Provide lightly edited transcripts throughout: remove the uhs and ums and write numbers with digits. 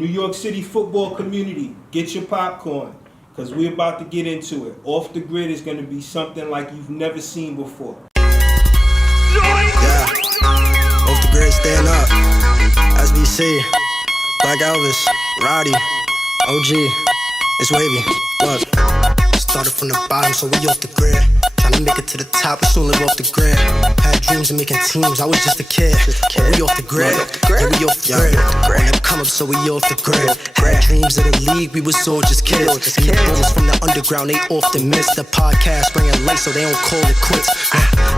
New York City football community, get your popcorn, because we're about to get into it. Off the Grid is going to be something like you've never seen before. Yeah, Off the Grid, stand up. SBC, Black Elvis, Roddy, OG, it's wavy. Look, started from the bottom, so we off the grid. Tryna make it to the top, we soon live off the grid. Had dreams of making teams, I was just a kid. But we off the grid, yeah, we off the grid. On the come up, so we off the grid. Had dreams of the league, we was all just kids. And the bulls from the underground, they often miss the podcast, bringing light so they don't call it quits.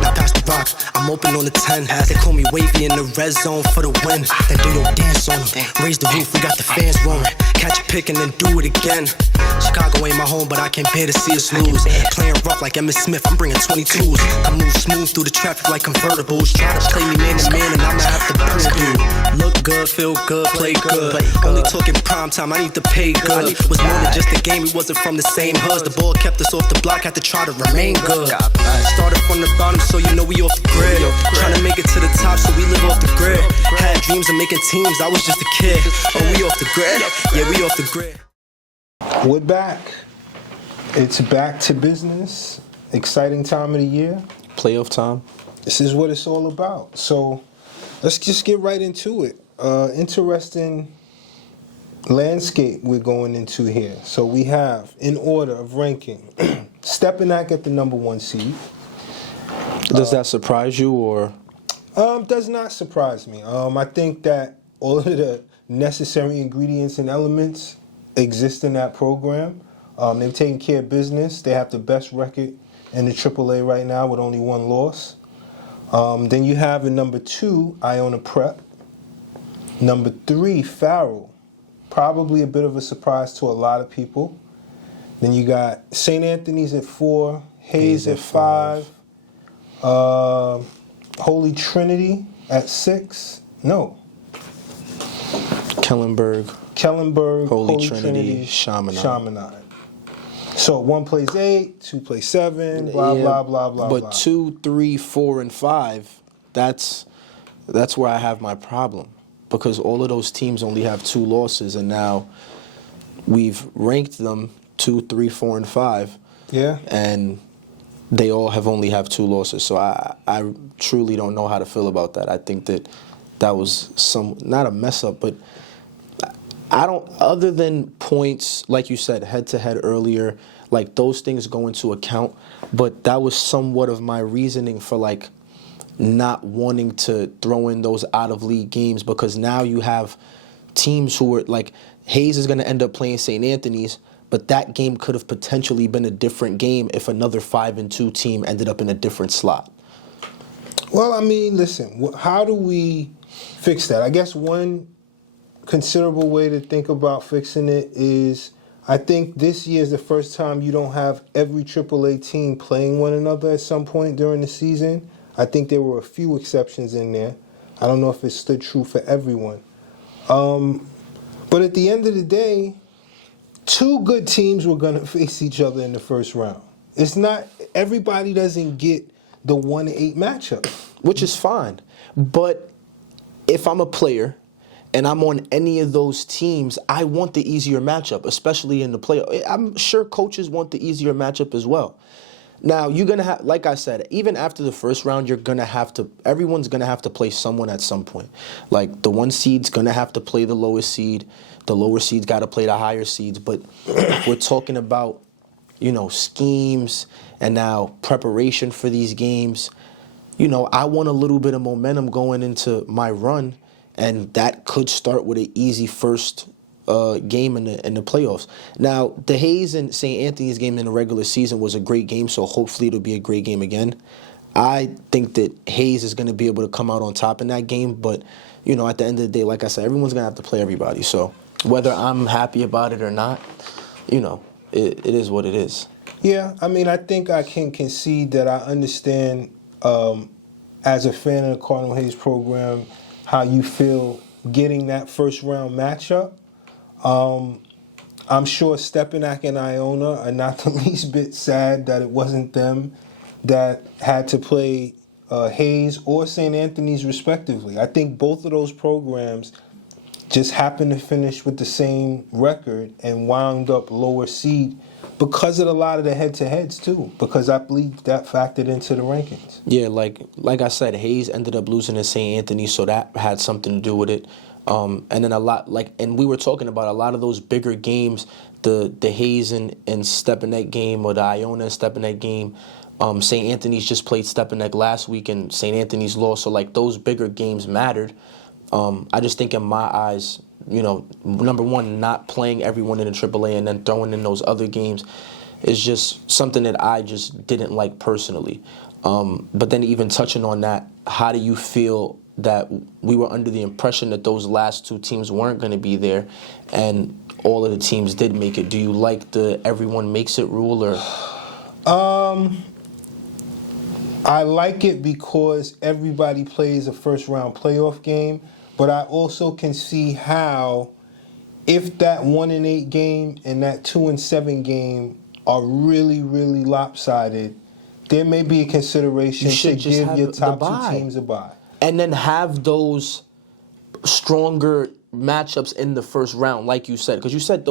Now pass the box, I'm open on the 10. They call me wavy in the red zone for the win. Then do your dance on them, raise the roof, we got the fans roaring. Catch a pick and then do it again. Chicago ain't my home, but I can't bear to see us lose. Playing rough like Emmitt Smith, I'm bringing 22s. I move smooth through the traffic like convertibles. Try to play me man to man, and I'ma have to prove you. Look good, feel good, play good. Only talking prime time, I need to pay good. Was more than just a game, we wasn't from the same hoods. The ball kept us off the block, had to try to remain good. Started from the bottom, so you know we off the grid. Trying to make it to the top, so we live off the grid. Had dreams of making teams, I was just a kid. Oh, we off the grid? Yeah, we off the grid. We're back. It's back to business. Exciting time of the year. Playoff time. This is what it's all about. So let's just get right into it. Interesting landscape we're going into here. So we have, in order of ranking, Stepanak at the number 1 seed. Does that surprise you, or? Does not surprise me. I think that all of the necessary ingredients and elements exist in that program. They've taken care of business. They have the best record in the AAA right now with only 1 loss. Then you have in number 2, Iona Prep. Number 3, Farrell. Probably a bit of a surprise to a lot of people. Then you got St. Anthony's at 4, Hayes at 5, Holy Trinity at 6. No. Kellenberg, Holy Trinity, Chaminade. So 1 plays 8, 2 plays 7, blah, blah, blah, blah, but blah. 2, 3, 4, and 5, that's where I have my problem. Because all of those teams only have 2 losses, and now we've ranked them 2, 3, 4, and 5. Yeah. And they all only have 2 losses. So I truly don't know how to feel about that. I think that was not a mess up, but I don't, other than points, like you said, head-to-head earlier, like those things go into account, but that was somewhat of my reasoning for like not wanting to throw in those out-of-league games, because now you have teams who are, like, Hayes is going to end up playing St. Anthony's, but that game could have potentially been a different game if another 5-2 team ended up in a different slot. Well, I mean, listen, how do we fix that? I guess one considerable way to think about fixing it is, I think this year is the first time you don't have every AAA team playing one another at some point during the season. I think there were a few exceptions in there. I don't know if it stood true for everyone. But at the end of the day, 2 good teams were going to face each other in the first round. It's not, everybody doesn't get the 1-8 matchup. Which is fine. But if I'm a player and I'm on any of those teams, I want the easier matchup, especially in the playoff. I'm sure coaches want the easier matchup as well. Now, you're going to have, like I said, even after the first round, everyone's going to have to play someone at some point. Like, the 1 seed's going to have to play the lowest seed. The lower seed's got to play the higher seeds. But if we're talking about, schemes and now preparation for these games, I want a little bit of momentum going into my run, and that could start with an easy first game in the playoffs. Now, the Hayes and St. Anthony's game in the regular season was a great game, so hopefully it'll be a great game again. I think that Hayes is going to be able to come out on top in that game, but, at the end of the day, like I said, everyone's going to have to play everybody. So whether I'm happy about it or not, it is what it is. Yeah, I mean, I think I can concede that I understand, as a fan of the Cardinal Hayes program, how you feel getting that first round matchup. I'm sure Stepanak and Iona are not the least bit sad that it wasn't them that had to play Hayes or St. Anthony's respectively. I think both of those programs just happened to finish with the same record and wound up lower seed because of a lot of the head-to-heads too. Because I believe that factored into the rankings. Yeah, like I said, Hayes ended up losing to St. Anthony, so that had something to do with it. And then and we were talking about a lot of those bigger games, the Hayes and Stepanek game or the Iona and Stepanek game. St. Anthony's just played Stepanek last week and St. Anthony's lost, so like those bigger games mattered. I just think in my eyes, number one, not playing everyone in the AAA and then throwing in those other games is just something that I just didn't like personally. But then even touching on that, how do you feel that we were under the impression that those last two teams weren't going to be there and all of the teams did make it? Do you like the everyone makes it rule or? I like it because everybody plays a first-round playoff game, but I also can see how if that 1-8 game and that 2-7 game are really, really lopsided, there may be a consideration to give your top two teams a bye. And then have those stronger matchups in the first round, like you said, because you said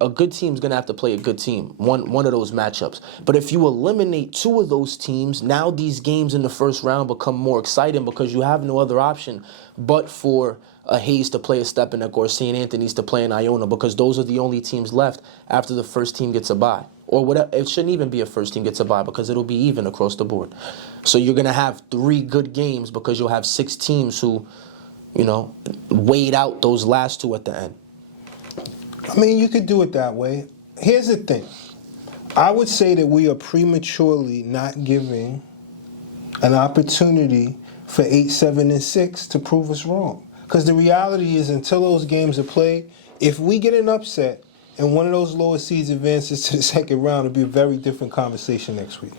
a good team's gonna have to play a good team, one of those matchups. But if you eliminate two of those teams, now these games in the first round become more exciting because you have no other option but for a Hayes to play a Stepanek or St. Anthony's to play an Iona, because those are the only teams left after the first team gets a bye. Or whatever, it shouldn't even be a first team gets a bye because it'll be even across the board. So you're gonna have 3 good games because you'll have 6 teams who, weighed out those last 2 at the end. I mean, you could do it that way. Here's the thing. I would say that we are prematurely not giving an opportunity for 8, 7, and 6 to prove us wrong. Because the reality is, until those games are played, if we get an upset and one of those lower seeds advances to the second round, it'll be a very different conversation next week.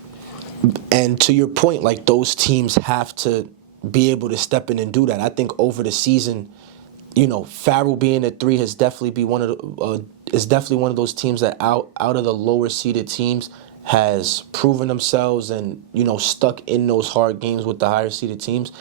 And to your point, like, those teams have to be able to step in and do that. I think over the season, Farrell being at 3 has definitely been one of those teams that out of the lower seeded teams has proven themselves and stuck in those hard games with the higher seeded teams.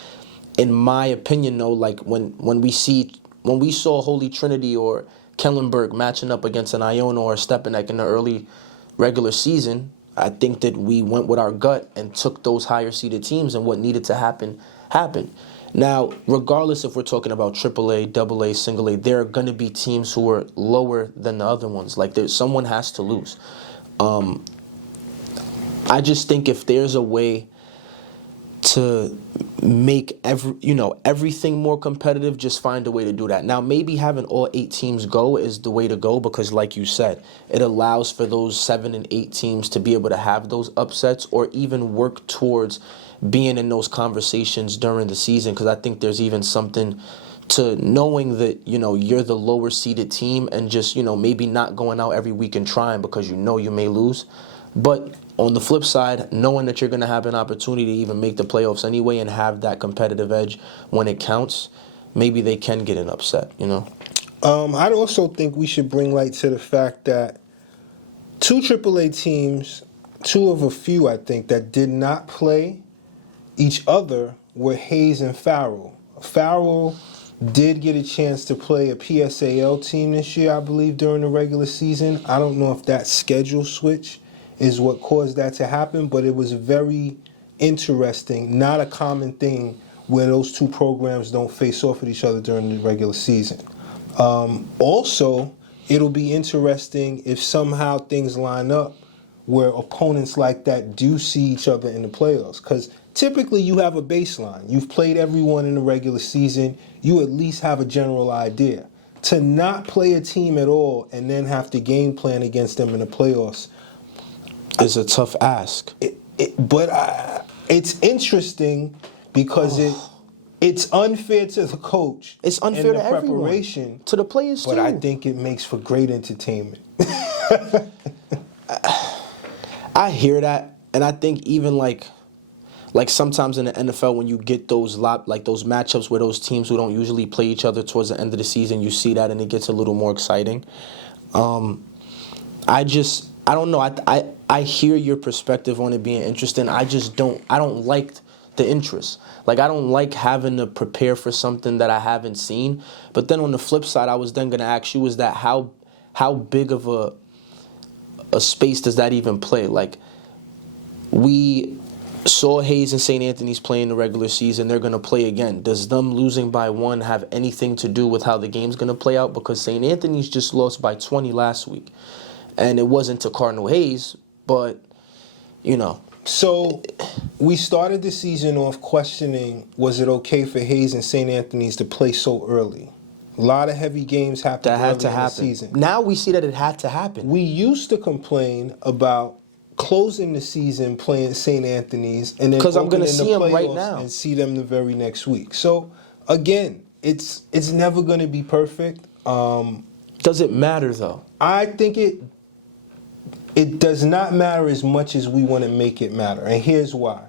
In my opinion, though, like when we saw Holy Trinity or Kellenberg matching up against an Iona or Stepanek in the early regular season, I think that we went with our gut and took those higher seeded teams, and what needed to happen happened. Now, regardless if we're talking about AAA, AA, single A, there are going to be teams who are lower than the other ones. Like, someone has to lose. I just think if there's a way to make everything more competitive, just find a way to do that. Now, maybe having all 8 teams go is the way to go because, like you said, it allows for those 7 and 8 teams to be able to have those upsets or even work towards being in those conversations during the season, because I think there's even something to knowing that, you're the lower seeded team and just, maybe not going out every week and trying because you may lose. But on the flip side, knowing that you're going to have an opportunity to even make the playoffs anyway and have that competitive edge when it counts, maybe they can get an upset, I'd also think we should bring light to the fact that 2 AAA teams, 2 of a few, I think, that did not play each other were Hayes and Farrell. Farrell did get a chance to play a PSAL team this year, I believe, during the regular season. I don't know if that schedule switch is what caused that to happen, but it was very interesting, not a common thing where those 2 programs don't face off at each other during the regular season. Also, it'll be interesting if somehow things line up where opponents like that do see each other in the playoffs, because typically you have a baseline. You've played everyone in the regular season. You at least have a general idea. To not play a team at all and then have to game plan against them in the playoffs is a tough ask. But it's interesting because it's unfair to the coach. It's unfair and the to preparation, everyone. To the players, but too. I think it makes for great entertainment. I hear that, and I think even like sometimes in the NFL when you get those those matchups where those teams who don't usually play each other towards the end of the season, you see that and it gets a little more exciting. I don't know. I hear your perspective on it being interesting. I don't like the interest. Like, I don't like having to prepare for something that I haven't seen. But then on the flip side, I was then going to ask you, is that how big of a space does that even play? Like, we saw Hayes and St. Anthony's play in the regular season. They're going to play again. Does them losing by 1 have anything to do with how the game's going to play out? Because St. Anthony's just lost by 20 last week. And it wasn't to Cardinal Hayes, but, you know. So we started the season off questioning, was it okay for Hayes and St. Anthony's to play so early? A lot of heavy games happened That had early to in the happen. season. Now we see that it had to happen. We used to complain about closing the season playing St. Anthony's and then 'Cause I'm gonna opening see the 'em right playoffs now. and see them the very next week. So again, it's never going to be perfect. Does it matter, though? I think it does not matter as much as we want to make it matter, and here's why.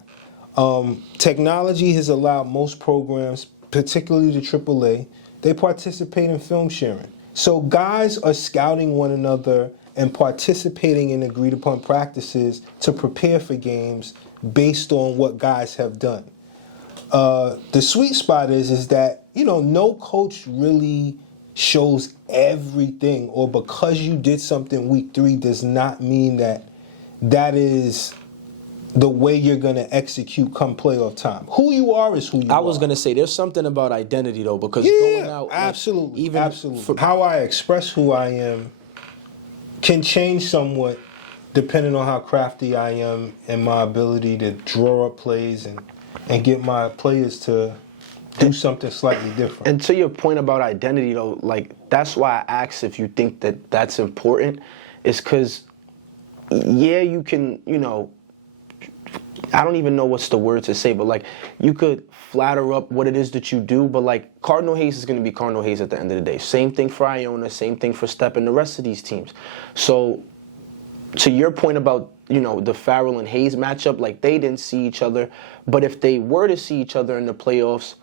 Technology has allowed most programs, particularly the AAA, they participate in film sharing. So guys are scouting one another and participating in agreed upon practices to prepare for games based on what guys have done. The sweet spot is that, you know, no coach really shows everything, or because you did something week 3 does not mean that that is the way you're going to execute come playoff time. Who you are is who you are. I was going to say, there's something about identity, though, because Yeah, going out... like, absolutely, absolutely. for- How I express who I am can change somewhat depending on how crafty I am and my ability to draw up plays and get my players to do something slightly different. And to your point about identity, though, like, that's why I asked if you think that that's important, is because, yeah, you can, you know, I don't even know what's the word to say, but, like, you could flatter up what it is that you do, but, like, Cardinal Hayes is going to be Cardinal Hayes at the end of the day. Same thing for Iona, same thing for Step and the rest of these teams. So, to your point about, you know, the Farrell and Hayes matchup, like, they didn't see each other, but if they were to see each other in the playoffs,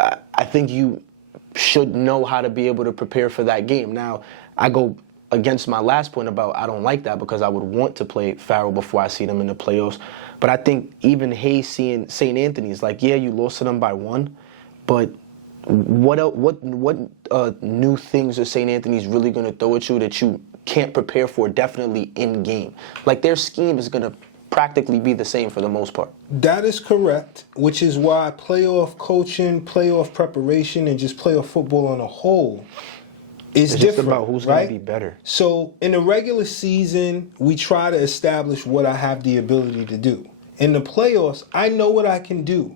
I think you should know how to be able to prepare for that game. Now, I go against my last point about I don't like that because I would want to play Farrell before I see them in the playoffs. But I think even Hayes seeing St. Anthony's, like, yeah, you lost to them by 1, but what new things are St. Anthony's really going to throw at you that you can't prepare for definitely in game? Like, their scheme is going to practically be the same for the most part. That is correct, which is why playoff coaching, playoff preparation, and just playoff football on a whole is It's different. just about who's right? going to be better. So in the regular season, we try to establish what I have the ability to do. In the playoffs, I know what I can do.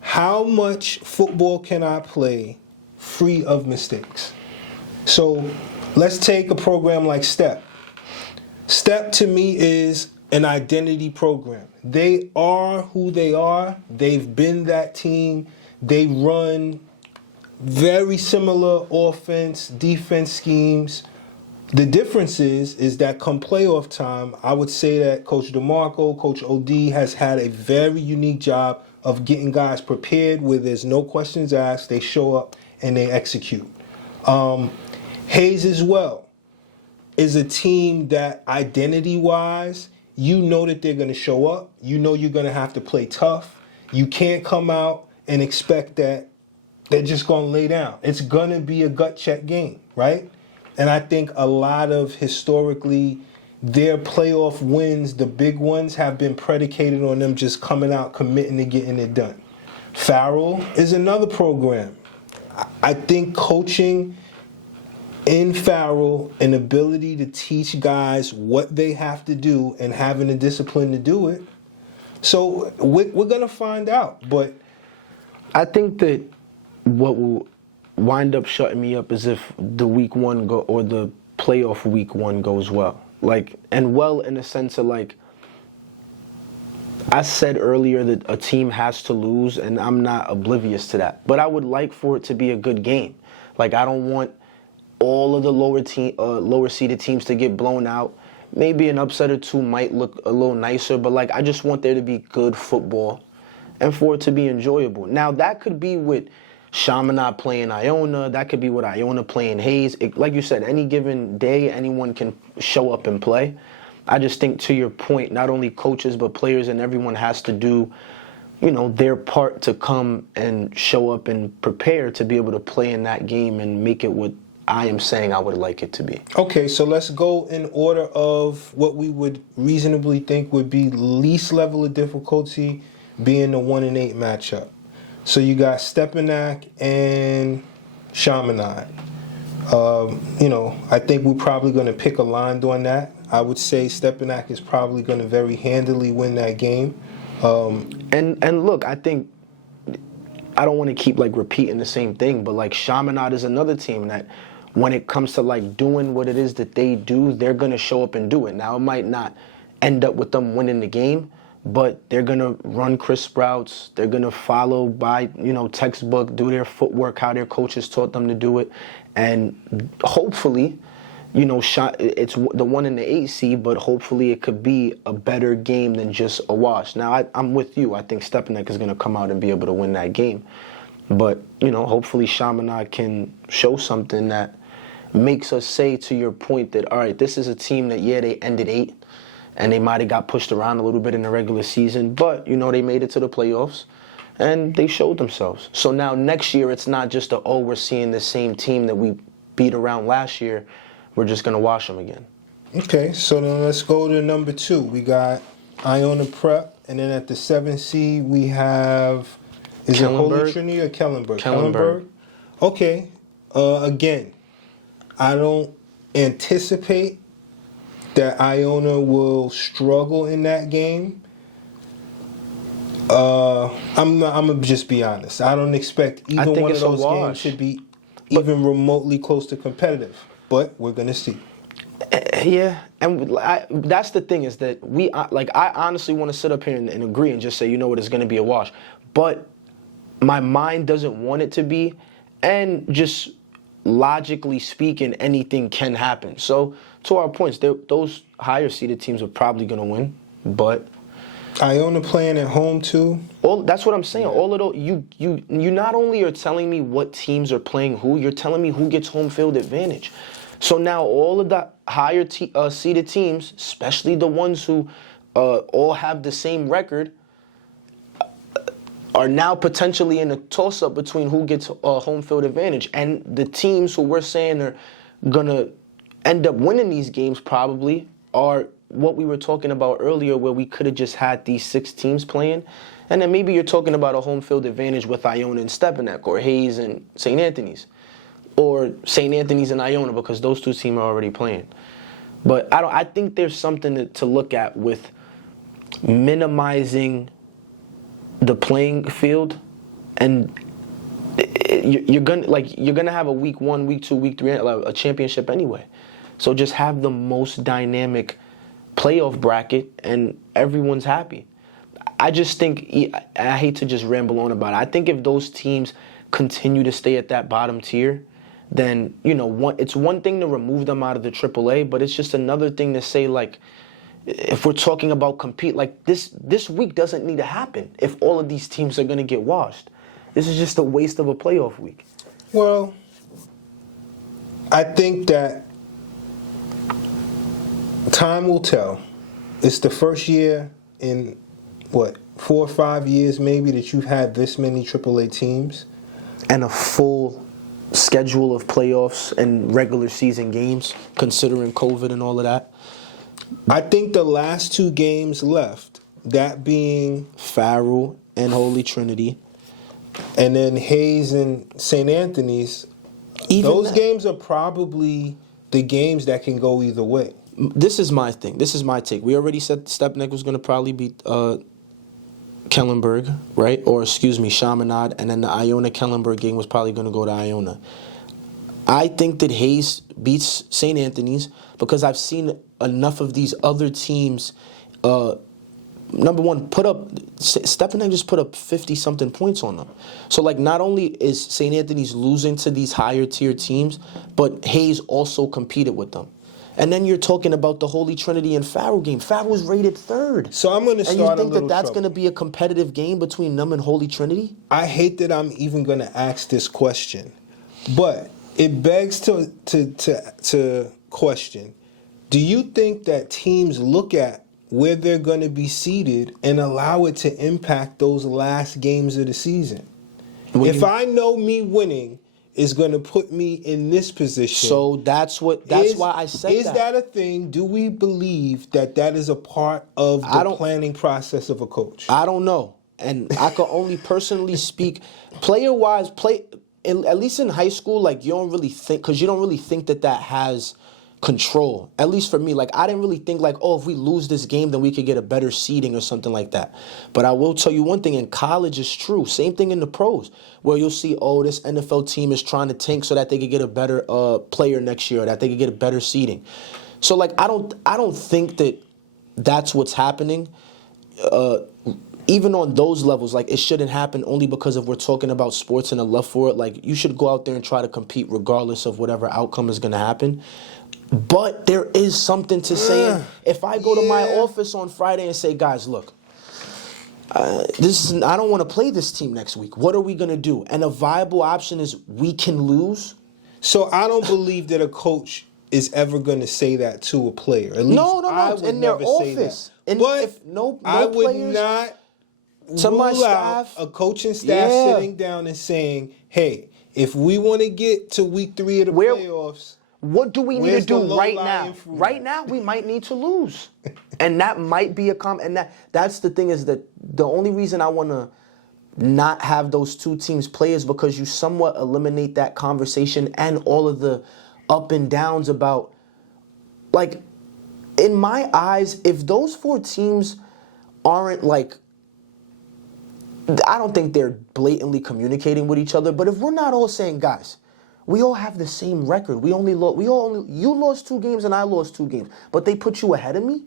How much football can I play free of mistakes? So let's take a program like Step. Step to me is an identity program. They are who they are. They've been that team. They run very similar offense, defense schemes. The difference is that come playoff time, I would say that Coach DeMarco, Coach OD has had a very unique job of getting guys prepared where there's no questions asked. They show up and they execute. Hayes as well is a team that identity-wise, you know that they're going to show up. You know you're going to have to play tough. You can't come out and expect that they're just going to lay down. It's going to be a gut check game, right? And I think a lot of historically their playoff wins, the big ones, have been predicated on them just coming out, committing to getting it done. Farrell is another program. I think coaching in Farrell, an ability to teach guys what they have to do and having the discipline to do it. So we're going to find out. But I think that what will wind up shutting me up is if the week 1 or the playoff week 1 goes well. Like, and well in the sense of, like, I said earlier that a team has to lose, and I'm not oblivious to that. But I would like for it to be a good game. Like, I don't want all of the lower seeded teams to get blown out. Maybe an upset or 2 might look a little nicer, but, like, I just want there to be good football and for it to be enjoyable. Now, that could be with Chaminade playing Iona. That could be with Iona playing Hayes. Like you said, any given day, anyone can show up and play. I just think, to your point, not only coaches but players and everyone has to do their part to come and show up and prepare to be able to play in that game and make it what I am saying I would like it to be. Okay, so let's go in order of what we would reasonably think would be least level of difficulty being the 1-8 matchup. So you got Stepanak and Chaminade. I think we're probably going to pick a line on that. I would say Stepanak is probably going to very handily win that game. And look, I think I don't want to keep repeating the same thing, but Chaminade is another team that when it comes to doing what it is that they do, they're going to show up and do it. Now, it might not end up with them winning the game, but they're going to run crisp routes. They're going to follow by, textbook, do their footwork, how their coaches taught them to do it. And hopefully, it's the 1-8 seed, but hopefully it could be a better game than just a wash. Now, I'm with you. I think Stepanek is going to come out and be able to win that game. But, hopefully Chaminade can show something that makes us say, to your point, that, all right, this is a team that, they ended 8, and they might have got pushed around a little bit in the regular season, but, they made it to the playoffs, and they showed themselves. So now next year, it's not just we're seeing the same team that we beat around last year. We're just going to wash them again. Okay, so then let's go to number 2. We got Iona Prep, and then at the 7th seed, we have, is it Holy Trinity or Kellenberg? Kellenberg. Okay, again, I don't anticipate that Iona will struggle in that game. I'm gonna just be honest. I don't expect either one of those games to be even remotely close to competitive. But we're gonna see. Yeah, and that's the thing, is that I honestly want to sit up here and agree and just say, it's going to be a wash. But my mind doesn't want it to be, and just logically speaking, anything can happen. So to our points, those higher seeded teams are probably going to win, but Iona playing at home too. That's what I'm saying. All of those, you not only are telling me what teams are playing who, you're telling me who gets home field advantage. So now all of the higher seeded teams, especially the ones who all have the same record, are now potentially in a toss-up between who gets home field advantage. And the teams who we're saying are going to end up winning these games probably are what we were talking about earlier, where we could have just had these 6 teams playing. And then maybe you're talking about a home field advantage with Iona and Stepanak, or Hayes and St. Anthony's, or St. Anthony's and Iona, because those 2 teams are already playing. But I think there's something to look at with minimizing the playing field, and you're gonna have a week 1, week 2, week 3, a championship anyway. So just have the most dynamic playoff bracket, and everyone's happy. I just think, I hate to just ramble on about it, I think if those teams continue to stay at that bottom tier, then, it's one thing to remove them out of the AAA, but it's just another thing to say, if we're talking about compete, this week doesn't need to happen if all of these teams are going to get washed. This is just a waste of a playoff week. Well, I think that time will tell. It's the first year in, 4 or 5 years maybe that you've had this many AAA teams. And a full schedule of playoffs and regular season games, considering COVID and all of that. I think the last 2 games left, that being Farrell and Holy Trinity, and then Hayes and St. Anthony's, those games are probably the games that can go either way. This is my thing. This is my take. We already said Stepanak was going to probably beat Kellenberg, right? Or, Chaminade. And then the Iona-Kellenberg game was probably going to go to Iona. I think that Hayes beats St. Anthony's because I've seen enough of these other teams. Number one, Stepanak just put up 50-something points on them. So, not only is St. Anthony's losing to these higher-tier teams, but Hayes also competed with them. And then you're talking about the Holy Trinity and Farrell game. Farrell's rated 3rd. So I'm going to start a little trouble. And you think that's going to be a competitive game between them and Holy Trinity? I hate that I'm even going to ask this question, but it begs to question. Do you think that teams look at where they're going to be seated and allow it to impact those last games of the season. If I know me winning is going to put me in this position. So that's why I said that. Is that a thing? Do we believe that is a part of the planning process of a coach? I don't know. And I can only personally speak player-wise, at least in high school, like you don't really think, because you don't really think that has control. At least for me, like I didn't really think like, oh, if we lose this game, then we could get a better seeding or something like that. But I will tell you one thing, in college is true. Same thing in the pros, where you'll see, oh, this NFL team is trying to tank so that they could get a better player next year, or that they could get a better seeding. So like I don't think that that's what's happening. Even on those levels, like it shouldn't happen only because if we're talking about sports and a love for it. Like you should go out there and try to compete regardless of whatever outcome is going to happen. But there is something to saying, if I go to my office on Friday and say, guys, look, I don't want to play this team next week. What are we going to do? And a viable option is we can lose. So I don't believe that a coach is ever going to say that to a player. At least No, I would in their never office. Say that. But if no I would players, not to my rule out staff, a coaching staff sitting down and saying, hey, if we want to get to week 3 of the playoffs, what do we need to do right now? low-lying fruit? Right now, we might need to lose. And that might be and that's the thing, is that the only reason I want to not have those two teams play is because you somewhat eliminate that conversation and all of the up and downs about, like, in my eyes, if those 4 teams aren't like, I don't think they're blatantly communicating with each other, but if we're not all saying, guys, we all have the same record. You lost 2 games and I lost 2 games, but they put you ahead of me?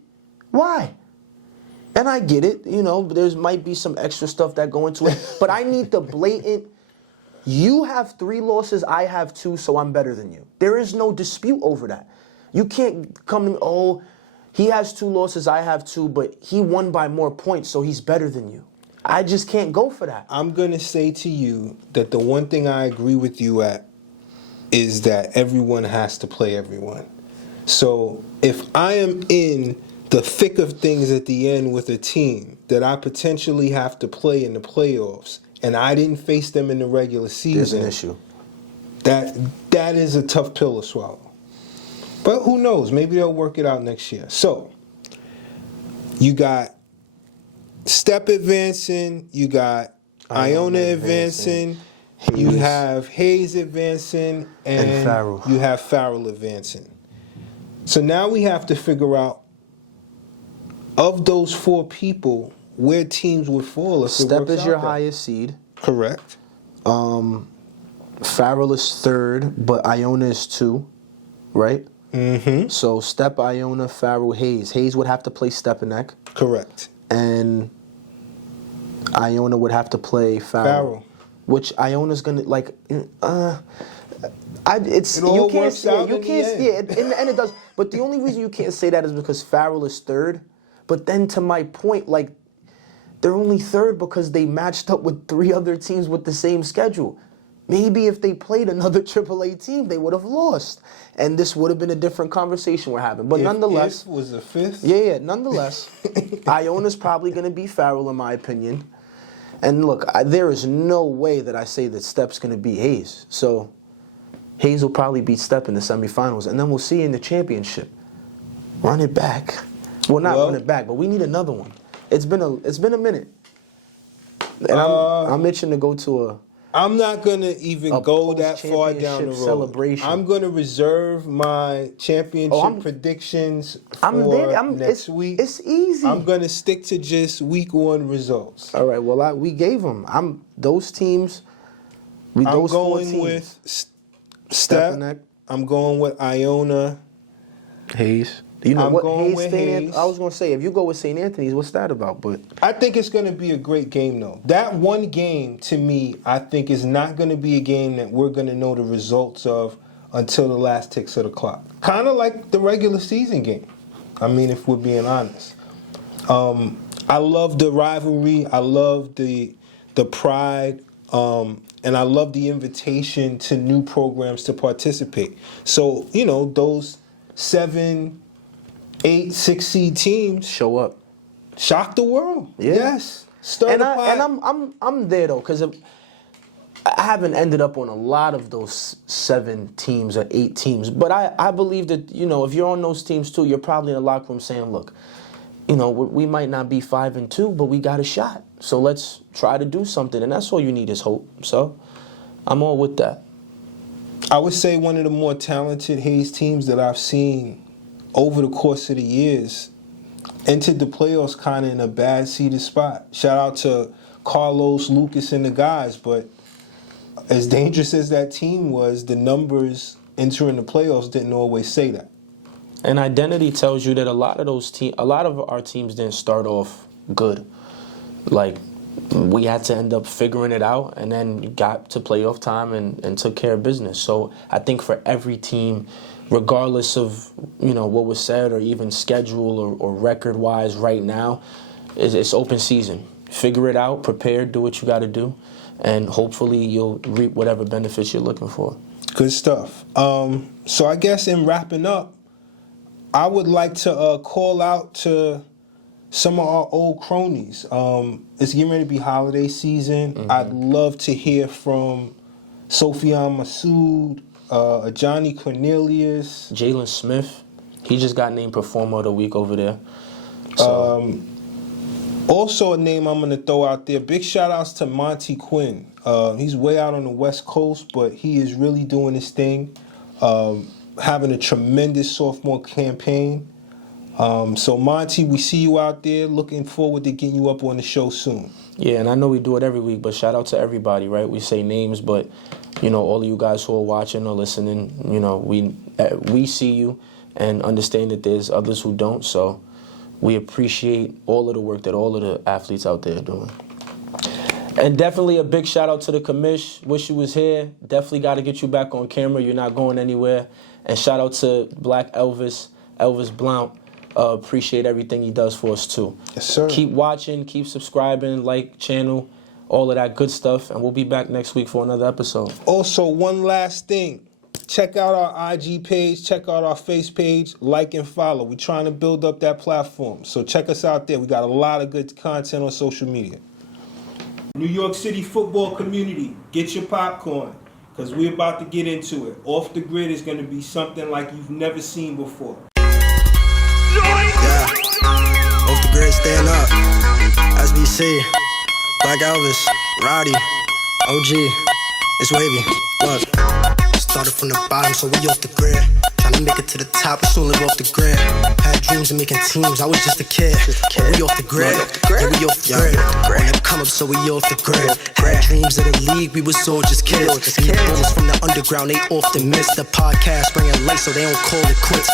Why? And I get it, there might be some extra stuff that go into it, but I need the blatant, you have 3 losses, I have 2, so I'm better than you. There is no dispute over that. You can't come to me, oh, he has 2 losses, I have 2, but he won by more points, so he's better than you. I just can't go for that. I'm going to say to you that the one thing I agree with you at is that everyone has to play everyone. So if I am in the thick of things at the end with a team that I potentially have to play in the playoffs, and I didn't face them in the regular season, there's an issue. That is a tough pill to swallow. But who knows? Maybe they'll work it out next year. So you got Step advancing, you got Iona advancing, you have Hayes advancing, and Farrell. You have Farrell advancing. So now we have to figure out, of those 4 people, where teams would fall if it Step works is out your that. highest seed. Correct. Farrell is 3rd, but Iona is 2, right? Mm-hmm. So Step, Iona, Farrell, Hayes. Hayes would have to play Stepanek. Correct. And Iona would have to play Farrell. Which Iona's gonna like. It all works out in the end. Yeah, in the end it does. But the only reason you can't say that is because Farrell is 3rd. But then to my point, like, they're only 3rd because they matched up with 3 other teams with the same schedule. Maybe if they played another AAA team, they would have lost, and this would have been a different conversation we're having. But nonetheless, if was the 5th. Yeah. Nonetheless, Iona's probably going to be Farrell in my opinion. And look, there is no way that I say that Step's going to beat Hayes. So Hayes will probably beat Step in the semifinals, and then we'll see in the championship. Run it back. Well, not run it back, but we need another one. It's been a minute, and I'm itching to go to a. I'm not going to even go that far down the road. Celebration. I'm going to reserve my championship predictions for next week. It's easy. I'm going to stick to just week 1 results. All right, well, we gave them. Those teams. I'm going with Step. I'm going with Iona. Hayes. I'm going with Hayes. I was going to say, if you go with St. Anthony's, what's that about? But I think it's going to be a great game, though. That one game, to me, I think is not going to be a game that we're going to know the results of until the last ticks of the clock. Kind of like the regular season game. I mean, if we're being honest. I love the rivalry. I love the pride. And I love the invitation to new programs to participate. So, those 7 8, 6 seed teams Show up. shock the world. Yeah. Yes. Stir the pot. And I'm there though, because I haven't ended up on a lot of those 7 teams or 8 teams, but I believe that, you know, if you're on those teams too, you're probably in the locker room saying, look, you know, we might not be 5-2, but we got a shot. So let's try to do something, and that's all you need is hope. So I'm all with that. I would say one of the more talented Hayes teams that I've seen over the course of the years entered the playoffs kind of in a bad seeded spot. Shout out to Carlos, Lucas, and the guys, but as dangerous as that team was, the numbers entering the playoffs didn't always say that. And identity tells you that a lot of our teams didn't start off good. Like, we had to end up figuring it out, and then got to playoff time and took care of business. So I think for every team, regardless of, you know, what was said or even schedule or record-wise right now, it's open season. Figure it out, prepare, do what you got to do, and hopefully you'll reap whatever benefits you're looking for. Good stuff. So I guess in wrapping up, I would like to call out to some of our old cronies. It's getting ready to be holiday season. Mm-hmm. I'd love to hear from Sofyan Massoud, Johnny Cornelius. Jalen Smith, he just got named Performer of the Week over there. So. Also a name I'm going to throw out there, big shout-outs to Monty Quinn. He's way out on the West Coast, but he is really doing his thing, having a tremendous sophomore campaign. So Monty, we see you out there. Looking forward to getting you up on the show soon. Yeah, and I know we do it every week, but shout out to everybody, right? We say names, but, you know, all of you guys who are watching or listening, you know, we see you and understand that there's others who don't, so we appreciate all of the work that all of the athletes out there are doing. And definitely a big shout out to the commish. Wish you was here. Definitely got to get you back on camera. You're not going anywhere. And shout out to Black Elvis Blount. Appreciate everything he does for us too. Yes, sir. Keep watching, keep subscribing, like channel, all of that good stuff. And we'll be back next week for another episode. Also, one last thing. Check out our IG page, check out our face page, like and follow. We're trying to build up that platform. So check us out there. We got a lot of good content on social media. New York City football community, get your popcorn, because we're about to get into it. Off the Grid is going to be something like you've never seen before. Yeah, off the grid, stand up. SBC, Black Elvis, Roddy, OG, it's wavy. Look. Started from the bottom, so we off the grid. Tryna make it to the top, we soon live off the grid. Had dreams of making teams, I was just a kid. But we off the grid, yeah, we off the grid. On the come up, so we off the grid. Had dreams of the league, we was all just kids. See the bulls from the underground, they often miss the podcast, bringing light so they don't call it quits.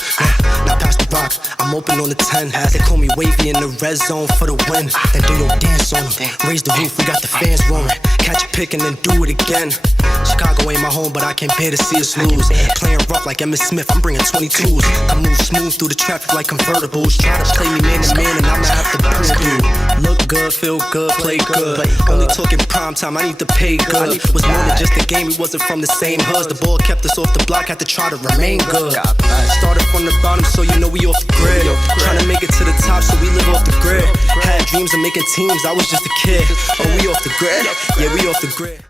Now pass the rock, I'm open on the 10. They call me wavy in the red zone for the win. Then do your dance on them, raise the roof, we got the fans roaring. Catch a pick and then do it again. Chicago ain't my home, but I can't bear to see us lose. Playing rough like Emmitt Smith, I'm bringing 22s. I move smooth through the traffic like convertibles. Try to play me man to man, and I'ma have to prove you. Look good, feel good, play good. Only talking prime time, I need to pay good. Was more than just a game, we wasn't from the same hoods. The ball kept us off the block, had to try to remain good. Started from the bottom, so you know we off the grid. Trying to make it to the top, so we live off the grid. Had dreams of making teams, I was just a kid. Oh, we off the grid? Yeah, we off the grid.